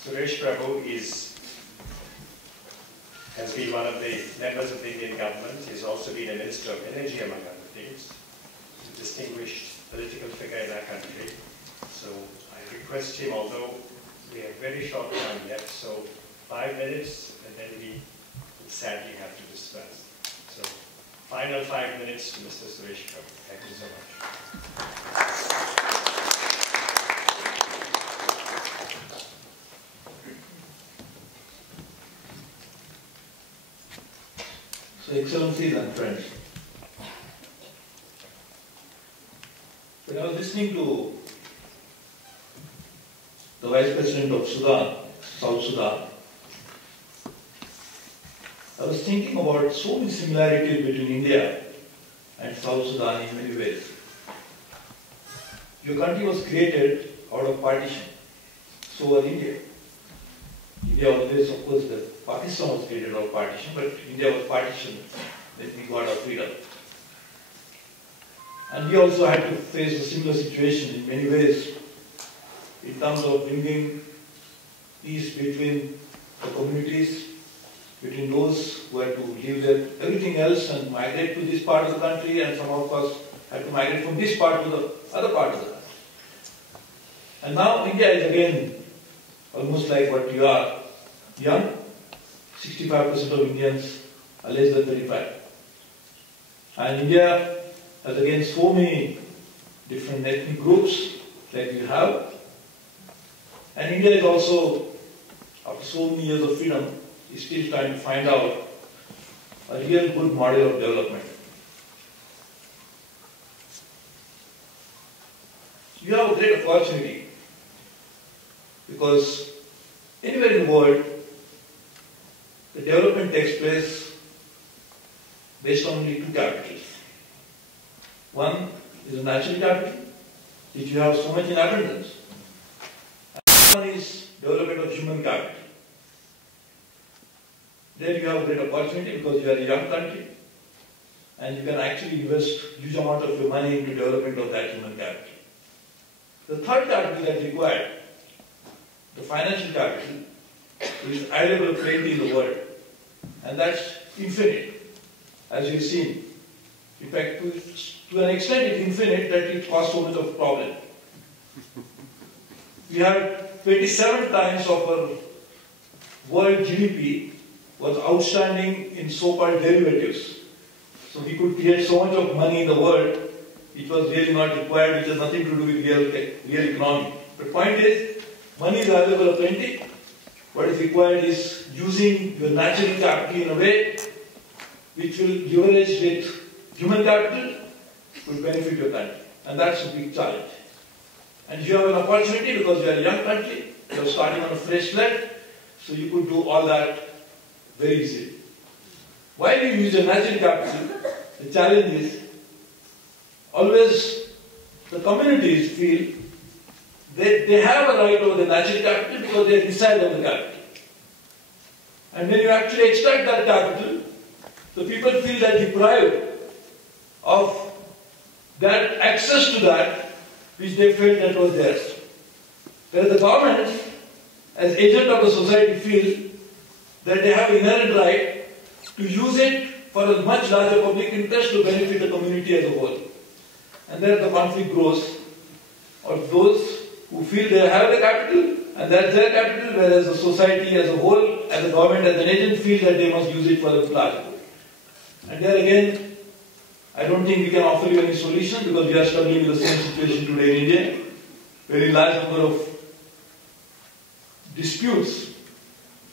Suresh Prabhu has been one of the members of the Indian government. He's also been a Minister of Energy, among other things. He's a distinguished political figure in our country. So I request him, although we have very short time left, so 5 minutes, and then we sadly have to disperse. So final 5 minutes to Mr. Suresh Prabhu. Thank you so much. So, Excellencies and friends, when I was listening to the Vice President of Sudan, South Sudan, I was thinking about so many similarities between India and South Sudan in many ways. Your country was created out of partition, so was India. India always, of course, Pakistan was created out of partition, but India was partitioned when we got our freedom. And we also had to face a similar situation in many ways in terms of bringing peace between the communities, between those who had to leave everything else and migrate to this part of the country, and some of us had to migrate from this part to the other part of the country. And now India is again almost like what you are, young. 65% of Indians are less than 35. And India has again so many different ethnic groups like you have. And India is also, after so many years of freedom, is still trying to find out a real good model of development. You have a great opportunity because anywhere in the world, the development takes place based on only two capitals. One is a natural capital, which you have so much in abundance. And one is development of human capital. There you have a great opportunity because you are a young country and you can actually invest huge amount of your money into development of that human capital. The third capital that is required, the financial capital, is available plenty in the world, and that's infinite, as you've seen. In fact, to an extent it's infinite that it causes so much of a problem. We have 27 times of our world GDP was outstanding in so-called derivatives. So we could create so much of money in the world which was really not required, which has nothing to do with real economy. But point is, money is available plenty. What is required is using your natural capital in a way which will leverage with human capital will benefit your country. And that's a big challenge. And you have an opportunity because you are a young country, you are starting on a fresh slate, so you could do all that very easily. While you use your natural capital, the challenge is always the communities feel they have a right over the natural capital because they decide on the capital. And when you actually extract that capital, the people feel that deprived of that access to that which they felt that was theirs. Whereas the government, as agent of the society, feel that they have inherent right to use it for a much larger public interest to benefit the community as a whole. And there the conflict grows of those who feel they have the capital and that's their capital, whereas the society as a whole, as a government, as an agent, feel that they must use it for the larger good. And there again, I don't think we can offer you any solution because we are struggling with the same situation today in India. Very large number of disputes,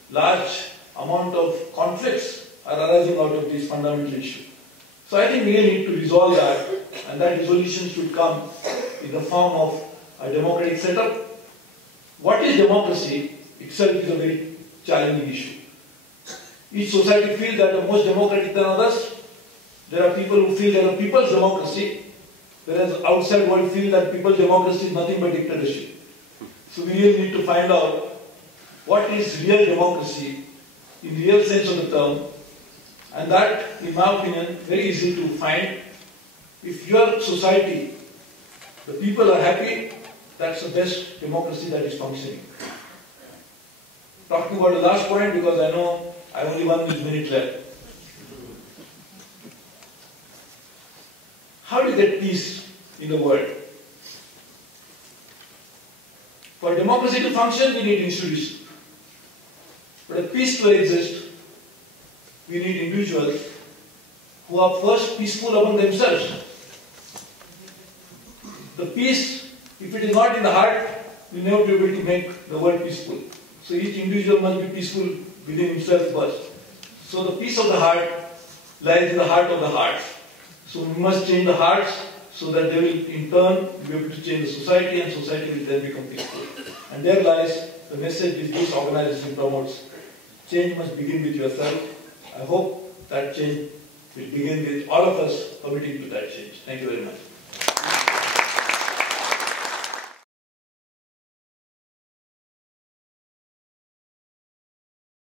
large amount of conflicts are arising out of this fundamental issue. So I think we need to resolve that, and that resolution should come in the form of a democratic setup. What is democracy itself is a very challenging issue. Each society feels that the most democratic than others. There are people who feel that a people's democracy, whereas outside world feel that people's democracy is nothing but dictatorship. So we really need to find out what is real democracy in the real sense of the term, and that, in my opinion, very easy to find. If your society, the people are happy, that's the best democracy that is functioning. talking about the last point because I know I have only 1 minute left. How do you get peace in the world? For democracy to function, we need institutions. But if peace to exist, we need individuals who are first peaceful among themselves. The peace, if it is not in the heart, we will never be able to make the world peaceful. So each individual must be peaceful within himself first. So the peace of the heart lies in the heart of the heart. So we must change the hearts so that they will in turn be able to change the society, and society will then become peaceful. And there lies the message which this organization promotes. Change must begin with yourself. I hope that change will begin with all of us committing to that change. Thank you very much.